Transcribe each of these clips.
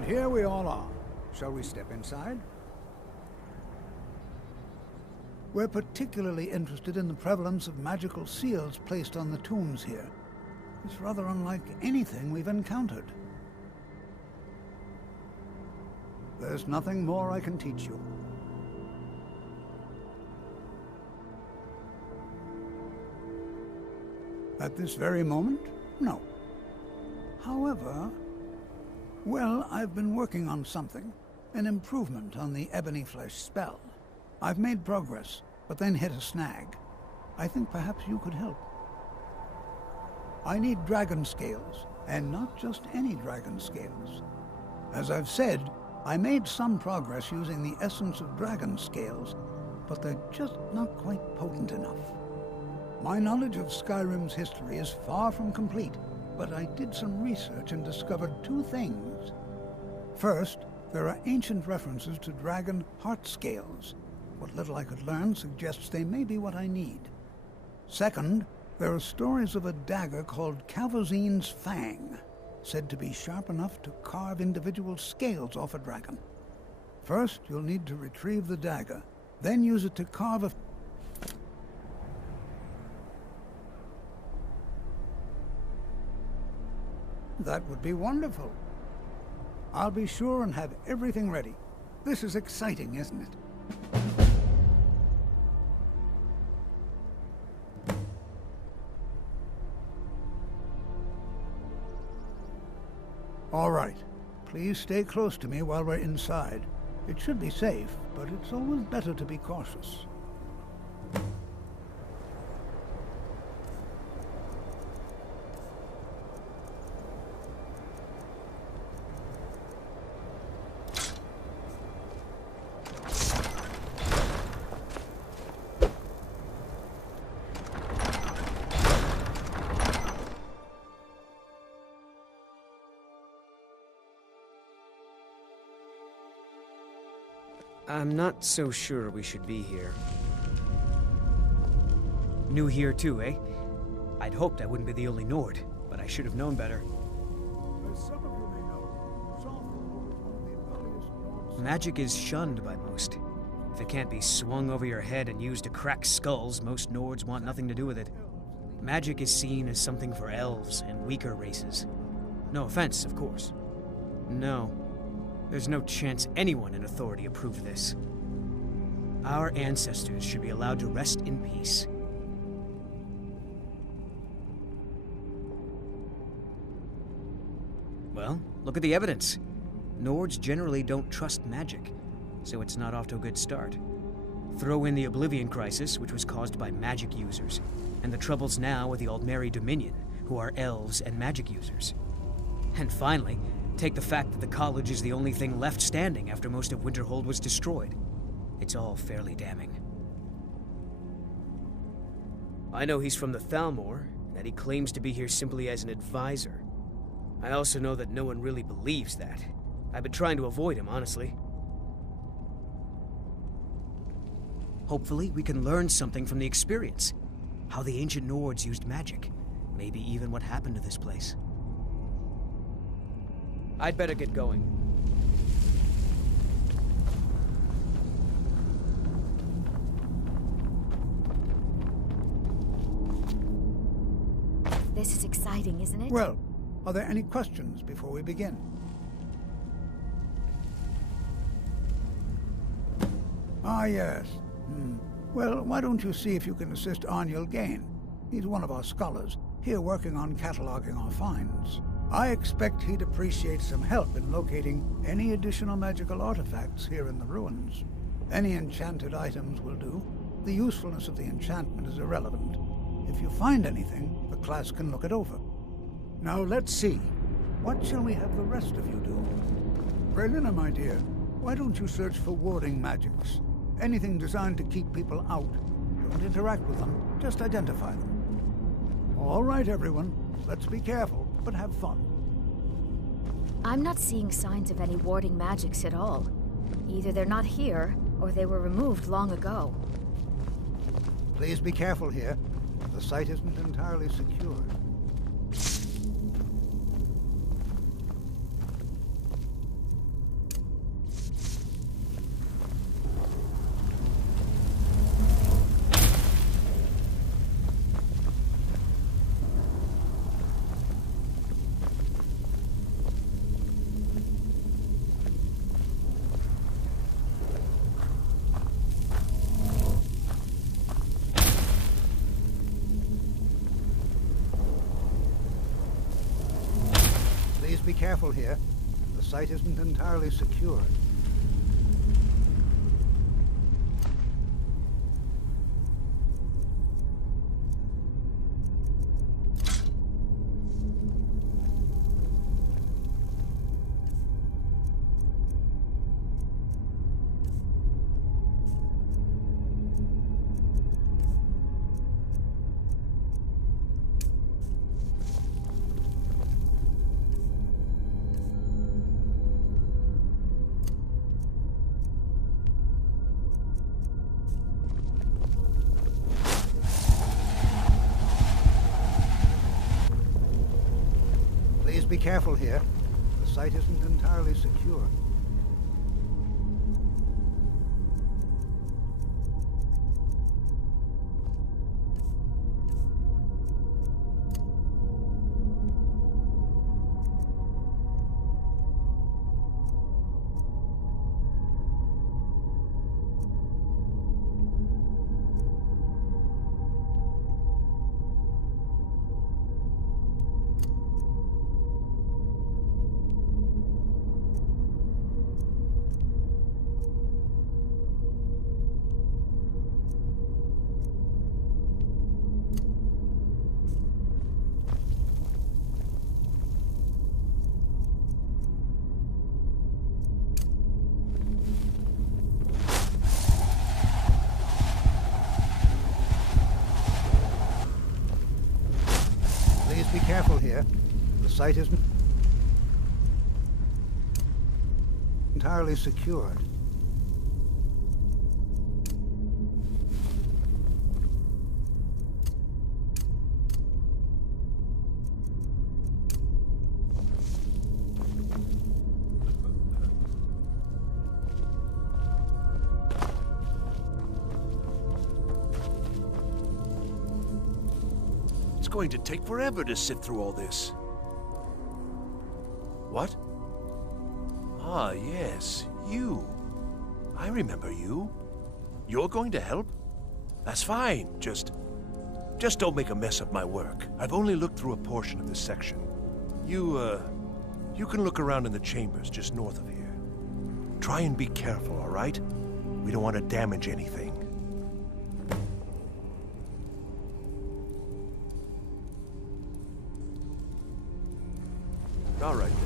And here we all are. Shall we step inside? We're particularly interested in the prevalence of magical seals placed on the tombs here. It's rather unlike anything we've encountered. There's nothing more I can teach you. At this very moment, no. However, well, I've been working on something. An improvement on the ebony flesh spell. I've made progress, but then hit a snag. I think perhaps you could help. I need dragon scales, and not just any dragon scales. As I've said, I made some progress using the essence of dragon scales, but they're just not quite potent enough. My knowledge of Skyrim's history is far from complete, but I did some research and discovered two things. First, there are ancient references to dragon heart scales. What little I could learn suggests they may be what I need. Second, there are stories of a dagger called Calvozine's Fang, said to be sharp enough to carve individual scales off a dragon. First, you'll need to retrieve the dagger, then use it to carve a... That would be wonderful. I'll be sure and have everything ready. This is exciting, isn't it? All right. Please stay close to me while we're inside. It should be safe, but it's always better to be cautious. I'm not so sure we should be here. New here too, eh? I'd hoped I wouldn't be the only Nord, but I should have known better. As some of you may know, Saltfall is one of the earliest Nords... Magic is shunned by most. If it can't be swung over your head and used to crack skulls, most Nords want nothing to do with it. Magic is seen as something for elves and weaker races. No offense, of course. No. There's no chance anyone in authority approved this. Our ancestors should be allowed to rest in peace. Well, look at the evidence. Nords generally don't trust magic, so it's not off to a good start. Throw in the Oblivion Crisis, which was caused by magic users, and the troubles now with the Aldmeri Dominion, who are elves and magic users. And finally, take the fact that the college is the only thing left standing after most of Winterhold was destroyed. It's all fairly damning. I know he's from the Thalmor, and that he claims to be here simply as an advisor. I also know that no one really believes that. I've been trying to avoid him, honestly. Hopefully, we can learn something from the experience. How the ancient Nords used magic. Maybe even what happened to this place. I'd better get going. This is exciting, isn't it? Well, are there any questions before we begin? Ah, yes. Well, why don't you see if you can assist Arniel Gain? He's one of our scholars, here working on cataloging our finds. I expect he'd appreciate some help in locating any additional magical artifacts here in the ruins. Any enchanted items will do. The usefulness of the enchantment is irrelevant. If you find anything, the class can look it over. Now let's see. What shall we have the rest of you do? Brelina, my dear, why don't you search for warding magics? Anything designed to keep people out. Don't interact with them, just identify them. All right, everyone. Let's be careful, but have fun. I'm not seeing signs of any warding magics at all. Either they're not here, or they were removed long ago. Please be careful here. The site isn't entirely secure. careful here. The site isn't entirely secure. Please be careful here. The site isn't entirely secure. Be careful here. The site isn't entirely secured. It's going to take forever to sift through all this. What? Ah, yes, you. I remember you. You're going to help? That's fine. Just don't make a mess of my work. I've only looked through a portion of this section. You can look around in the chambers just north of here. Try and be careful, all right? We don't want to damage anything. All right, then.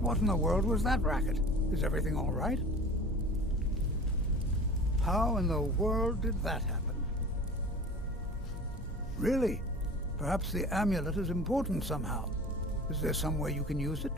What in the world was that racket? Is everything all right? How in the world did that happen? Really? Perhaps the amulet is important somehow. Is there some way you can use it?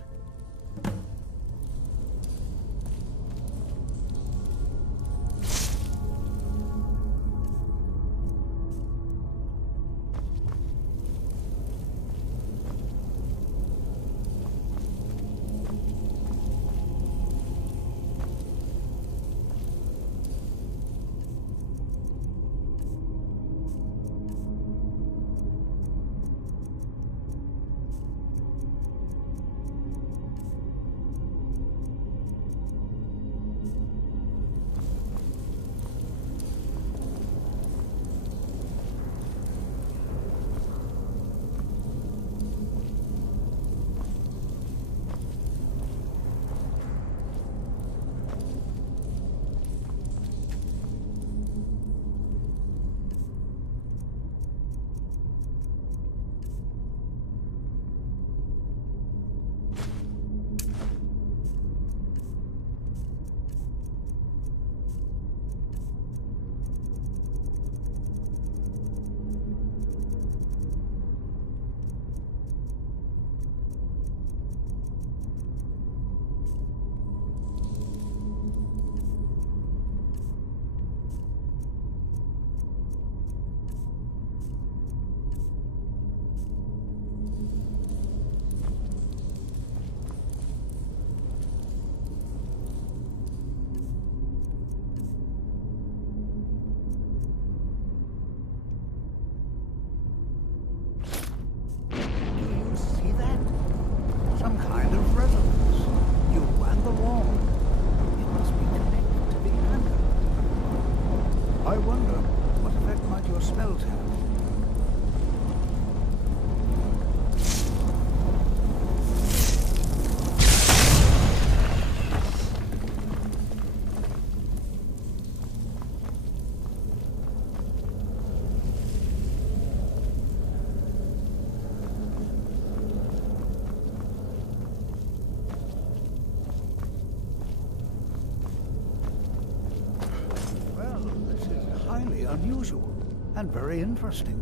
unusual and very interesting.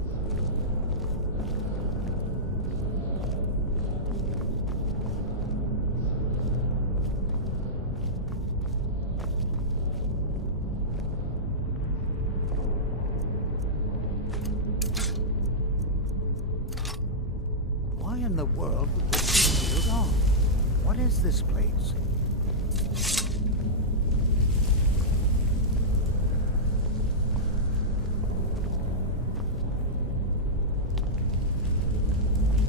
Why in the world would this be sealed off? What is this place?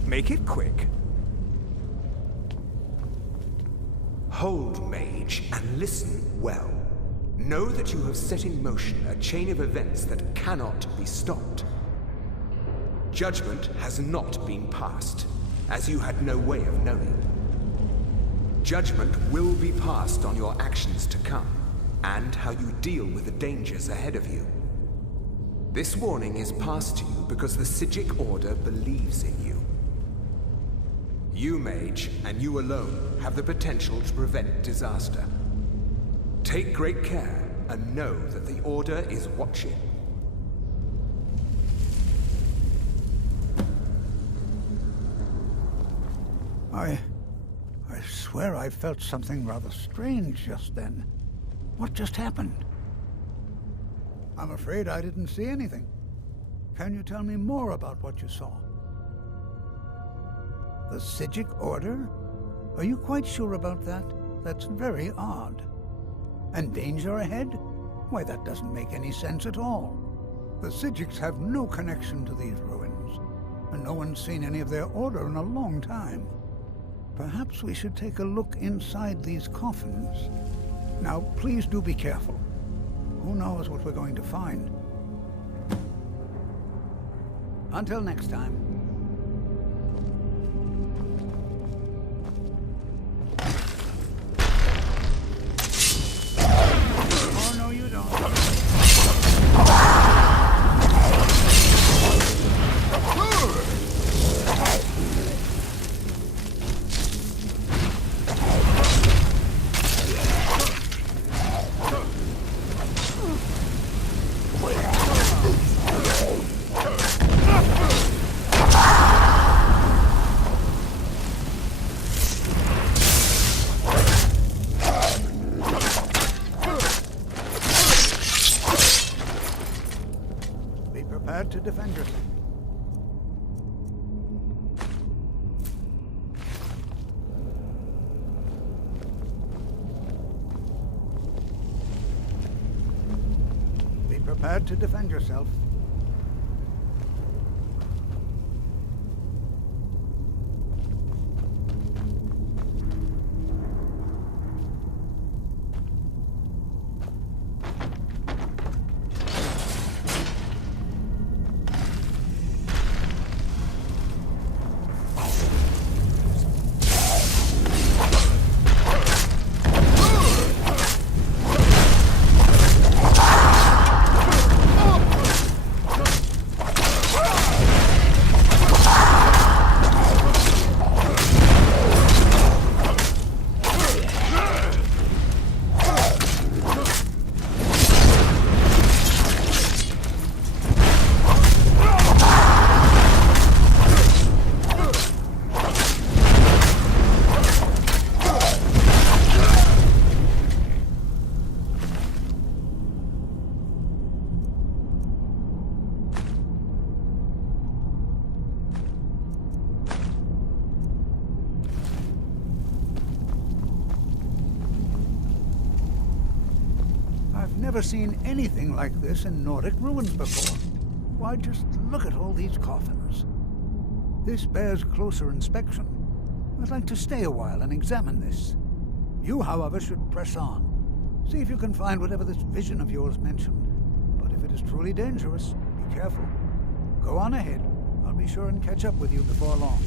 Make it quick. Hold, mage, and listen well. Know that you have set in motion a chain of events that cannot be stopped. Judgment has not been passed, as you had no way of knowing. Judgment will be passed on your actions to come, and how you deal with the dangers ahead of you. This warning is passed to you because the Psijic Order believes in you. You, mage, and you alone, have the potential to prevent disaster. Take great care, and know that the Order is watching. I swear I felt something rather strange just then. What just happened? I'm afraid I didn't see anything. Can you tell me more about what you saw? The Psijic Order? Are you quite sure about that? That's very odd. And danger ahead? Why, that doesn't make any sense at all. The Psijics have no connection to these ruins, and no one's seen any of their order in a long time. Perhaps we should take a look inside these coffins. Now, please do be careful. Who knows what we're going to find? Until next time. Oh, no, you don't. Prepared to defend yourself. Be prepared to defend yourself. Never seen anything like this in Nordic ruins before. Why, just look at all these coffins. This bears closer inspection. I'd like to stay a while and examine this. You, however, should press on. See if you can find whatever this vision of yours mentioned. But if it is truly dangerous, be careful. Go on ahead. I'll be sure and catch up with you before long.